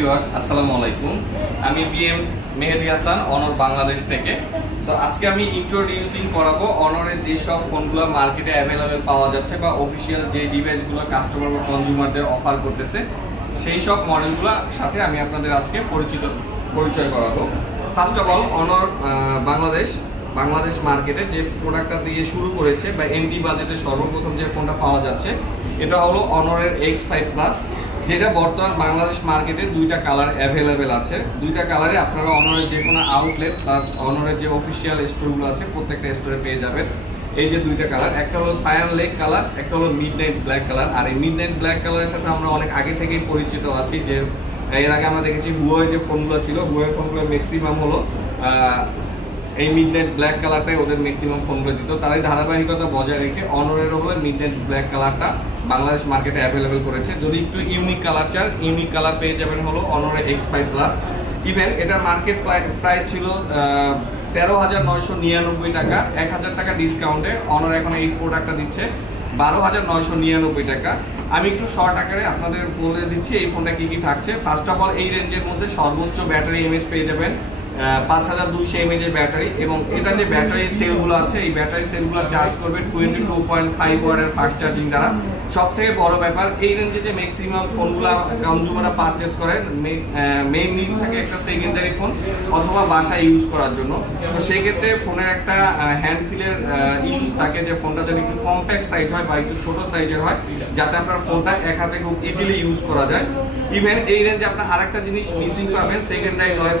Viewers আসসালামু আলাইকুম। আমি বিএম মেহেদি হাসান, অনর বাংলাদেশ থেকে। সো আজকে আমি ইন্ট্রোডিউসিং করাবো অনরের যে সব ফোনগুলো মার্কেটে অ্যাভেলেবেল পাওয়া যাচ্ছে বা অফিসিয়াল যে ডিভাইসগুলো কাস্টমার বা কনজিউমারদের অফার করতেছে সেই সব মডেলগুলোর সাথে আমি আপনাদের আজকে পরিচয় করাবো। ফার্স্ট অফ অল অনর বাংলাদেশ মার্কেটে যে প্রোডাক্টটা দিয়ে শুরু করেছে বা এন্ট্রি বাজেটে সর্বপ্রথম যে ফোনটা পাওয়া যাচ্ছে এটা হলো অনরের X5 প্লাস, যেটা বর্তমান বাংলাদেশ মার্কেটে দুইটা কালার অ্যাভেলেবেল আছে। দুইটা কালারে আপনারা অনরের যে কোনো আউটলেট প্লাস অনরের যে অফিসিয়াল স্টোরগুলো আছে প্রত্যেকটা স্টোরে পেয়ে যাবেন। এই যে দুইটা কালার, একটা হলো সায়ান লেক কালার, একটা হলো মিডনাইট ব্ল্যাক কালার। আর এই মিডনাইট ব্ল্যাক কালারের সাথে আমরা অনেক আগে থেকেই পরিচিত আছি, যে এর আগে আমরা দেখেছি হুয়াওয়ে যে ফোনগুলো ছিল, হুয়াওয়ে ফোনগুলো ম্যাক্সিমাম হলো এই মিডনাইট ব্ল্যাক কালারটাই ওদের ম্যাক্সিমাম ফোনগুলো দিত। তারাই ধারাবাহিকতা বজায় রেখে অনরের হলো মিডনাইট ব্ল্যাক কালারটা বাংলাদেশ মার্কেটে অ্যাভেলেবেল করেছে। যদি একটু ইউনিক কালার চান, ইউনিক কালার পেয়ে যাবেন হলো অনরের X5 প্লাস। ইভেন এটার মার্কেট প্রাইস ছিল 13,999 টাকা। 1,000 টাকা ডিসকাউন্টে অনর এখন এই প্রোডাক্টটা দিচ্ছে 12,999 টাকা। আমি একটু শর্ট আকারে আপনাদের বলে দিচ্ছি এই ফোনটা কি কি থাকছে। ফার্স্ট অফ অল এই রেঞ্জের মধ্যে সর্বোচ্চ ব্যাটারি এমএএইচ পেয়ে যাবেন 5200 mAh এর ব্যাটারি, এবং এটা যে ব্যাটারি সেলগুলো আছে এই ব্যাটারি সেলগুলো চার্জ করবে 22.5 ওয়াটের ফাস্ট চার্জিং দ্বারা। সব থেকে বড় ব্যাপার, এই রেঞ্জে যে ম্যাক্সিমাম ফোনগুলো কনজিউমাররা পারচেস করে মেইন নিড থাকে একটা সেকেন্ডারি ফোন অথবা বাসায় ইউজ করার জন্য। তো সেক্ষেত্রে ফোনের একটা হ্যান্ড ফিলের ইস্যুস থাকে, যে ফোনটা যেন একটু কম্প্যাক্ট সাইজ হয় বা একটু ছোট সাইজের হয়, যাতে আপনার ফোনটা এক হাতে খুব ইজিলি ইউজ করা যায়। ইভেন এই রেঞ্জে আপনার আরেকটা জিনিস মিসিং পাবেন, সেকেন্ডারি নয়েজ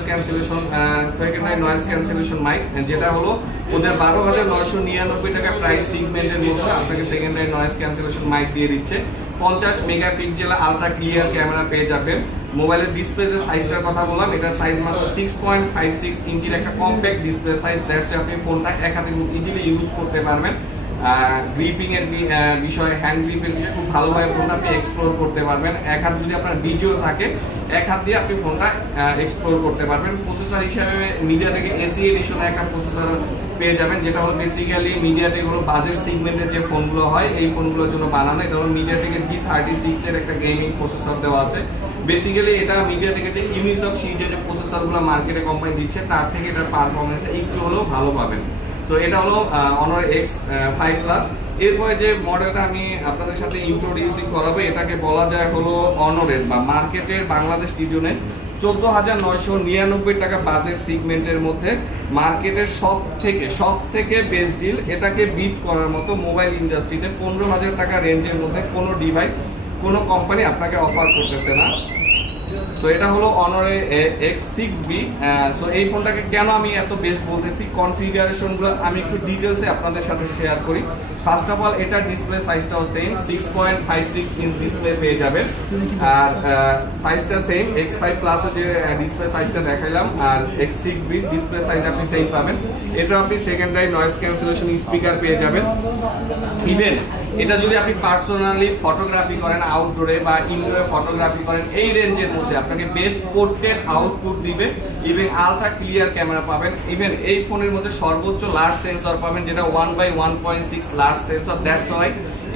ক্যান্সেলেশন মাইক, যেটা হলো ওদের 12,999 টাকা প্রাইস সিগমেন্টের মধ্যে আপনাকে সেকেন্ডারি নয়েজ ক্যান্সেলেশন মাইক দিয়ে দিচ্ছে। 50 মেগাপিক্সেল আলট্রা ক্লিয়ার ক্যামেরা পেয়ে যাবেন। মোবাইলের ডিসপ্লে যে সাইজটার কথা বললাম, এটার সাইজ মাত্র 6.56 ইঞ্চির একটা কম্প্যাক্ট ডিসপ্লে সাইজ। দ্যাটস আপনি ফোনটা এক হাতে খুব ইজিলি ইউজ করতে পারবেন। গ্রিপিং এর বিষয়ে, হ্যান্ড গ্রিপের বিষয়ে খুব ভালোভাবে ফোনটা আপনি এক্সপ্লোর করতে পারবেন। এক হাত যদি আপনার ভিডিও থাকে, এক হাত দিয়ে আপনি ফোনটা এক্সপ্লোর করতে পারবেন। প্রসেসর হিসাবে মিডিয়াটেক এসি এডিশনে একটা প্রসেসর পেয়ে যাবেন, যেটা হলো বেসিক্যালি মিডিয়াটেক হলো বাজেট সিগমেন্টের যে ফোনগুলো হয় এই ফোনগুলোর জন্য বানানো। এটা হলো মিডিয়াটেকের G36 এর একটা গেমিং প্রসেসর দেওয়া আছে। বেসিক্যালি এটা মিডিয়াটেকের যে ইউনিসক সিরিজের যে প্রসেসরগুলো মার্কেটে কোম্পানি দিচ্ছে তার থেকে এটার পারফরমেন্সটা একটু হলেও ভালো পাবেন। সো এটা হলো অনর X5 প্লাস। এরপরে যে মডেলটা আমি আপনাদের সাথে ইন্ট্রোডিউসিং করাবো, এটাকে বলা যায় হলো অনরের বা মার্কেটের বাংলাদেশ রিজনে 14,999 টাকা বাজেট সিগমেন্টের মধ্যে মার্কেটের সব থেকে বেস্ট ডিল। এটাকে বিট করার মতো মোবাইল ইন্ডাস্ট্রিতে 15,000 টাকা রেঞ্জের মধ্যে কোনো ডিভাইস কোনো কোম্পানি আপনাকে অফার করতেছে না। সো এটা হলো অনরের X6B। সো এই ফোনটাকে কেন আমি এত বেস্ট বলতেছি, কনফিগারেশনগুলো আমি একটু ডিটেলসে আপনাদের সাথে শেয়ার করি। ফার্স্ট অফ অল এটার ডিসপ্লে সাইজটাও সেম, 6.56 ইঞ্চ ডিসপ্লে পেয়ে যাবেন। আর সাইজটা সেম, X5 প্লাসের যে ডিসপ্লে সাইজটা দেখাইলাম আর X6B ডিসপ্লে সাইজ আপনি সেম পাবেন। এটা আপনি সেকেন্ডারি নয়েজ ক্যান্সেলেশন স্পিকার পেয়ে যাবেন। ইভেন এটা যদি আপনি পার্সোনালি ফটোগ্রাফি করেন, আউটডোরে বা ইনডোরে ফটোগ্রাফি করেন, এই রেঞ্জের মধ্যে আপনাকে বেস্ট পোর্ট্রেট আউটপুট দিবে। ইভেন আলট্রা ক্লিয়ার ক্যামেরা পাবেন। ইভেন এই ফোনের মধ্যে সর্বোচ্চ লার্জ সেন্সর পাবেন, যেটা 1/1.6 লার্জ সেন্সর। দ্যাটস ওয়াই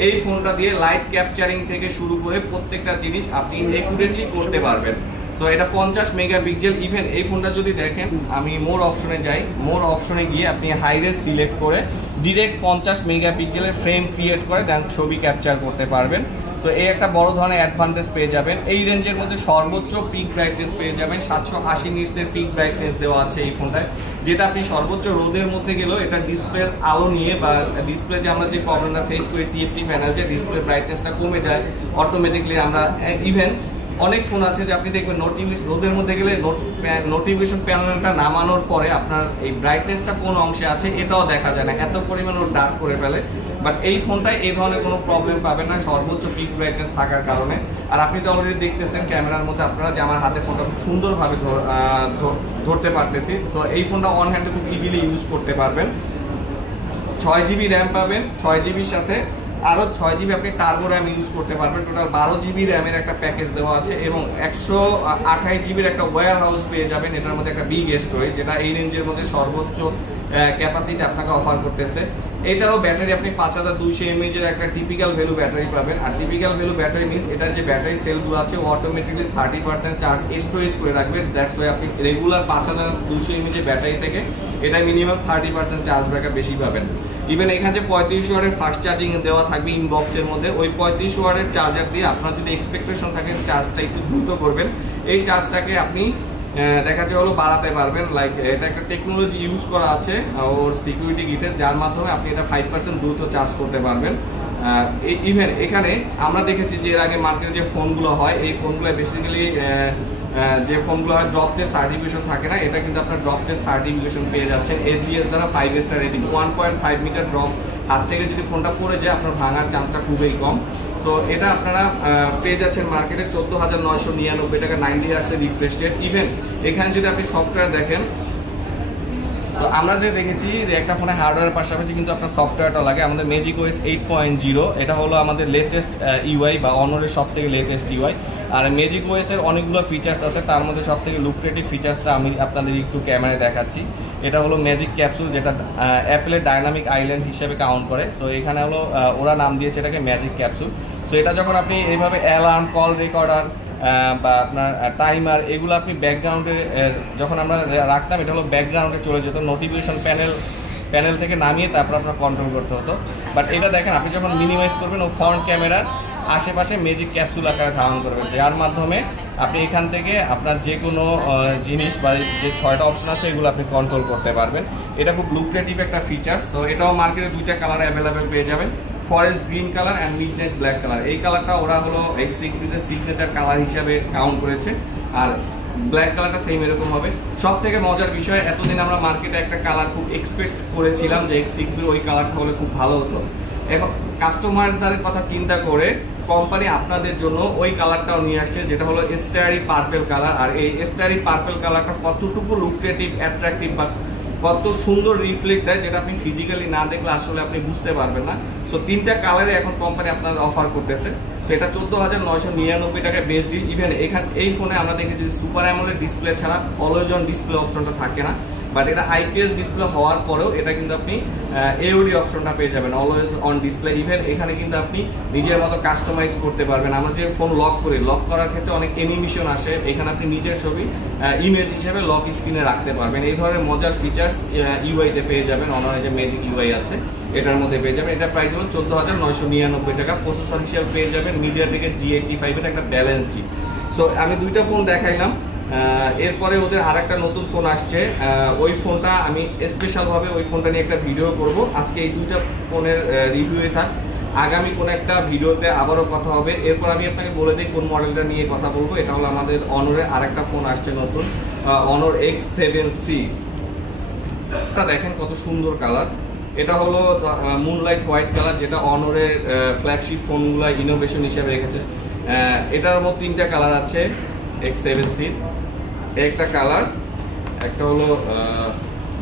এই ফোনটা দিয়ে লাইট ক্যাপচারিং থেকে শুরু করে প্রত্যেকটা জিনিস আপনি একুরেটলি করতে পারবেন। সো এটা 50 মেগাপিক্সেল। ইভেন এই ফোনটা যদি দেখেন, আমি মোর অপশনে যাই, মোর অপশনে গিয়ে আপনি হাই রেস সিলেক্ট করে ডিরেক্ট 50 মেগাপিক্সেলের ফ্রেম ক্রিয়েট করে দেন ছবি ক্যাপচার করতে পারবেন। সো এই একটা বড় ধরনের অ্যাডভান্টেজ পেয়ে যাবেন। এই রেঞ্জের মধ্যে সর্বোচ্চ পিক ব্রাইটনেস পেয়ে যাবেন, 780 নিটসের পিক ব্রাইটনেস দেওয়া আছে এই ফোনটায়, যেটা আপনি সর্বোচ্চ রোদের মধ্যে গেলেও এটা ডিসপ্লের আলো নিয়ে বা ডিসপ্লে যে আমরা যে প্রবলেমটা ফেস করি টিএফটি প্যানেল, যে ডিসপ্লে ব্রাইটনেসটা কমে যায় অটোমেটিকলি আমরা। ইভেন অনেক ফোন আছে যে আপনি দেখবেন রোদের মধ্যে গেলে নোটিফিকেশন প্যানেলটা নামানোর পরে আপনার এই ব্রাইটনেসটা কোন অংশে আছে এটাও দেখা যায় না, এত পরিমাণ ও ডার্ক করে ফেলে। বাট এই ফোনটায় এই ধরনের কোনো প্রবলেম পাবেন না সর্বোচ্চ পিক ব্রাইটনেস থাকার কারণে। আর আপনি তো অলরেডি দেখতেছেন ক্যামেরার মধ্যে আপনারা যে আমার হাতে ফোনটা খুব সুন্দরভাবে ধরতে পারতেছি। সো এই ফোনটা অন হ্যান্ডে খুব ইজিলি ইউজ করতে পারবেন। 6GB র্যাম পাবেন, 6GBর সাথে আরও 6GB আপনি টার্বো র্যাম ইউজ করতে পারবেন। টোটাল 12GB র্যামের একটা প্যাকেজ দেওয়া আছে এবং 128GBর একটা ওয়্যার হাউস পেয়ে যাবেন। এটার মধ্যে একটা বিগ স্টোরেজ, যেটা এই রেঞ্জের মধ্যে সর্বোচ্চ ক্যাপাসিটি আপনাকে অফার করতেছে। এটারও ব্যাটারি আপনি 5200 mAh এর একটা টিপিক্যাল ভ্যালু ব্যাটারি পাবেন। আর টিপিক্যাল ভ্যালু ব্যাটারি মিন্স এটা যে ব্যাটারি সেলগুলো আছে অটোমেটিকলি 30% চার্জ স্টোরেজ করে রাখবে। দ্যাটস ওয়াই আপনি রেগুলার 5200 mAh ব্যাটারি থেকে এটা মিনিমাম 30% চার্জ ব্যাকআপ বেশি পাবেন। ইভেন এখানে যে 35 ওয়াটের ফাস্ট চার্জিং দেওয়া থাকবে ইনবক্সের মধ্যে, ওই 35 ওয়াটের চার্জার দিয়ে আপনার যদি এক্সপেকটেশন থাকে চার্জটা একটু দ্রুত করবেন, এই চার্জটাকে আপনি দেখা যায় হলো বাড়াতে পারবেন। লাইক এটা একটা টেকনোলজি ইউজ করা আছে ওর সিকিউরিটি গিটে, যার মাধ্যমে আপনি এটা 5% দ্রুত চার্জ করতে পারবেন। ইভেন এখানে আমরা দেখেছি যে এর আগে মার্কেটে যে ফোনগুলো হয় এই ফোনগুলো বেসিক্যালি যে ফোনগুলো হয় ড্রপ টেস্ট সার্টিফিকেশন থাকে না, এটা কিন্তু আপনার ড্রপ টেস্ট সার্টিফিকেশন পেয়ে যাচ্ছেন SGS দ্বারা 5 স্টার রেটিং। 1.5 মিটার ড্রপ হাত থেকে যদি ফোনটা পড়ে যায় আপনার ভাঙার চান্সটা খুবই কম। সো এটা আপনারা পেয়ে যাচ্ছেন মার্কেটে 14,999 টাকা 90 হার্টজের রিফ্রেশ রেট। ইভেন এখানে যদি আপনি সফটওয়্যার দেখেন, সো আমরা যে দেখেছি যে একটা ফোনে হার্ডওয়্যারের পাশাপাশি কিন্তু আপনার সফটওয়্যারটা লাগে। আমাদের ম্যাজিক ওএস 8.0 এটা হলো আমাদের লেটেস্ট ইউআই বা অনরের সব থেকে লেটেস্ট ইউআই। আর ম্যাজিক ওএস এর অনেকগুলো ফিচার্স আছে, তার মধ্যে সব থেকে লুক্রেটিভ ফিচার্সটা আমি আপনাদের একটু ক্যামেরায় দেখাচ্ছি। এটা হলো ম্যাজিক ক্যাপসুল, যেটা অ্যাপেলের ডাইনামিক আইল্যান্ড হিসেবে কাউন্ট করে। সো এখানে হলো ওরা নাম দিয়েছে এটাকে ম্যাজিক ক্যাপসুল। সো এটা যখন আপনি এইভাবে অ্যালার্ম, কল রেকর্ডার বা আপনার টাইমার এগুলো আপনি ব্যাকগ্রাউন্ডে যখন আমরা রাখতাম, এটা হলো ব্যাকগ্রাউন্ডে চলে যেত, নোটিফিকেশন প্যানেল থেকে নামিয়ে তারপর আপনার কন্ট্রোল করতে হতো। বাট এটা দেখেন আপনি যখন মিনিমাইজ করবেন ও ফ্রন্ট ক্যামেরার আশেপাশে ম্যাজিক ক্যাপসুল আকারে ধারণ করবেন, যার মাধ্যমে আপনি এখান থেকে আপনার যে কোনো জিনিস বা যে 6টা অপশন আছে এগুলো আপনি কন্ট্রোল করতে পারবেন। এটা খুব লুক্রেটিভ একটা ফিচার। সো এটাও মার্কেটে 2টা কালার অ্যাভেলেবেল পেয়ে যাবেন, forest green colour and midnight black colour. এই কালারটা ওরা হলো X6 সিগনেচার কালার হিসাবে কাউন্ট করেছে, আর ব্ল্যাক কালারটা সেম এরকম হবে। সব থেকে মজার বিষয়, এতদিন আমরা মার্কেটে একটা কালার খুব এক্সপেক্ট করেছিলাম যে X6 ওই কালারটা হলে খুব ভালো হতো। এখন কাস্টমারদের কথা চিন্তা করে কোম্পানি আপনাদের জন্য ওই কালারটাও নিয়ে আসছে, যেটা হলো স্টারি পার্পল কালার। আর এই স্টারি পার্পল কালারটা কতটুকু লুক্রেটিভ, অ্যাট্রাকটিভ বা কত সুন্দর রিফ্লেক্ট দেয়, যেটা আপনি ফিজিক্যালি না দেখলে আসলে আপনি বুঝতে পারবেন না। সো 3টা কালারে এখন কোম্পানি আপনার অফার করতেছে। সো এটা 14,999 টাকায় বেস্ট ডিল। ইভেন এই ফোনে আমরা দেখেছি সুপার অ্যামোলেড ডিসপ্লে ছাড়া অলওয়েজ অন ডিসপ্লে অপশনটা থাকে না, বাট এটা IPS ডিসপ্লে হওয়ার পরেও এটা কিন্তু আপনি AOD অপশনটা পেয়ে যাবেন, অলওয়েজ অন ডিসপ্লে। ইভেন এখানে কিন্তু আপনি নিজের মতো কাস্টমাইজ করতে পারবেন। আমরা যে ফোন লক করার ক্ষেত্রে অনেক অ্যানিমেশন আসে, এখানে আপনি নিজের ছবি ইমেজ হিসেবে লক স্ক্রিনে রাখতে পারবেন। এই ধরনের মজার ফিচার্স ইউআইতে পেয়ে যাবেন, অনলাইনে যে ম্যাজিক ইউআই আছে এটার মধ্যে পেয়ে যাবেন। এটা প্রাইস হলো 14,999 টাকা। প্রসেসর হিসেবে পেয়ে যাবেন MediaTek G85 এর একটা ব্যালেন্স চিপ। সো আমি 2টা ফোন দেখাইলাম, এরপরে ওদের আরেকটা নতুন ফোন আসছে, ওই ফোনটা আমি স্পেশালভাবে ওই ফোনটা নিয়ে একটা ভিডিও করব। আজকে এই 2টা ফোনের রিভিউয়ে থাক, আগামী কোন একটা ভিডিওতে আবারও কথা হবে। এরপর আমি আপনাকে বলে দিই কোন মডেলটা নিয়ে কথা বলবো। এটা হলো আমাদের অনরের আরেকটা ফোন আসছে নতুন, অনর X7C। এটা দেখেন কত সুন্দর কালার, এটা হলো মুনলাইট হোয়াইট কালার, যেটা অনরের ফ্ল্যাগশিপ ফোনগুলো ইনোভেশন হিসেবে রেখেছে। এটার মধ্যে 3টা কালার আছে X7C, একটা কালার, একটা হলো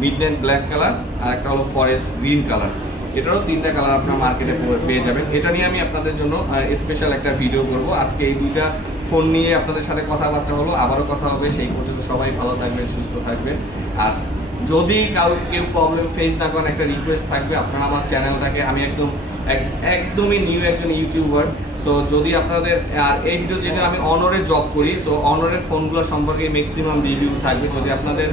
মিডনাইট ব্ল্যাক কালার আর একটা হলো ফরেস্ট গ্রিন কালার। এটারও 3টা কালার আপনার মার্কেটে পেয়ে যাবেন। এটা নিয়ে আমি আপনাদের জন্য স্পেশাল একটা ভিডিও করব। আজকে এই 2টা ফোন নিয়ে আপনাদের সাথে কথাবার্তা হলো, আবারও কথা হবে। সেই পর্যন্ত সবাই ভালো থাকবেন, সুস্থ থাকবেন। আর যদি কেউ প্রবলেম ফেস না করেন, একটা রিকোয়েস্ট থাকবে, আপনারা আমার চ্যানেলটাকে, আমি একদমই নিউ একজন ইউটিউবার। সো যদি আপনাদের, আর এই ভিডিও যেটা আমি অনরে জব করি, সো অনরের ফোনগুলো সম্পর্কে ম্যাক্সিমাম রিভিউ থাকবে। যদি আপনাদের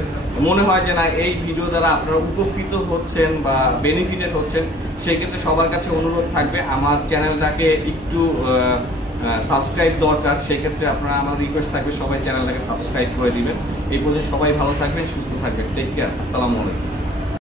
মনে হয় যে না এই ভিডিও দ্বারা আপনারা উপকৃত হচ্ছেন বা বেনিফিটেড হচ্ছেন, সেক্ষেত্রে সবার কাছে অনুরোধ থাকবে আমার চ্যানেলটাকে একটু সাবস্ক্রাইব দরকার। সেক্ষেত্রে আপনারা, আমার রিকোয়েস্ট থাকবে সবাই চ্যানেলটাকে সাবস্ক্রাইব করে দিবেন। এই পর্যন্ত সবাই ভালো থাকবেন, সুস্থ থাকবেন। টেক কেয়ার, আসসালামু আলাইকুম।